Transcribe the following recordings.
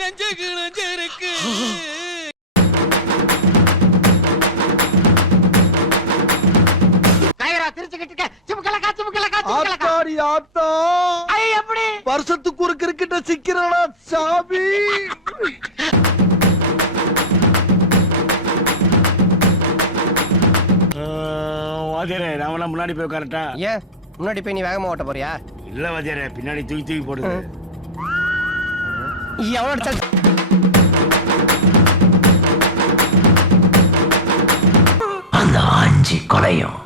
நெஞ்சுக்கு நெஞ்சிருக்கு. வருஷத்துக்கு ஒரு கிரிக்கெட்ட சிக்கிறா சாமி. வாத்தியாரே நான் முன்னாடி போய் கரெக்டா? ஏன் முன்னாடி போய் நீ வேகமா ஓட்ட போறியா? இல்ல வாத்தியாரே பின்னாடி தூக்கி தூக்கி போடுது. அந்த ஆஞ்சி கொலையும்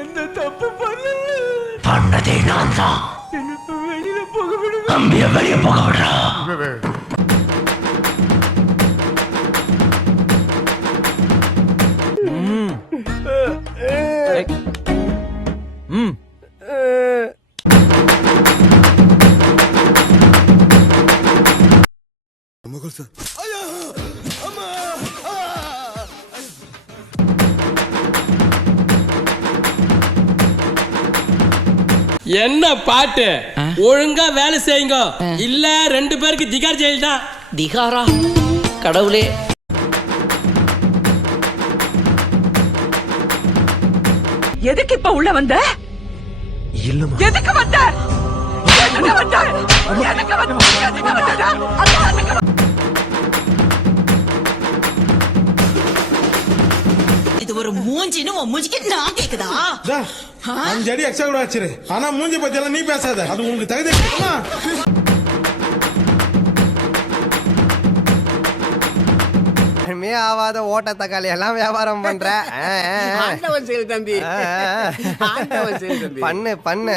எந்த தப்பு பண்ணதே நான் தான். தம்பிய வெளிய போக விடுறா. என்ன பாட்டு ஒழுங்கா வேலை செய்யுங்க, இல்ல 2 பேருக்கு திகார் ஜெயில் தான். திகாரா? கடவுளே. எதுக்கு இப்ப உள்ள வந்த? இல்லம்மா. எதுக்கு வந்த? எதுக்கு வந்த? எதுக்கு வந்த? இது ஒரு மூஞ்சின்னு உன் மூஞ்சிக்கு நான் கேக்குதா? 5 அடி எக்ஸ்ட்ரா கூட வச்சிரு. ஆனா மூஞ்சி பத்தி எல்லாம் நீ பேசாத. அது உங்களுக்கு தகுதி. ஆவாத ஓட்ட தக்காளி எல்லாம் வியாபாரம் பண்ற. தம்பி பண்ணு பண்ணு.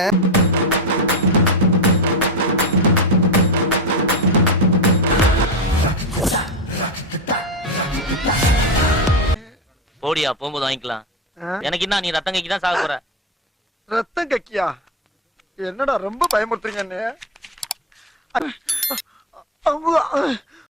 போடியா, போகும்போது வாங்கிக்கலாம். எனக்கு என்ன, நீ ரத்தம் கக்கி தான் சாக போற. ரத்தம் கக்கியா? என்னடா ரொம்ப பயமுறுத்துறீங்க.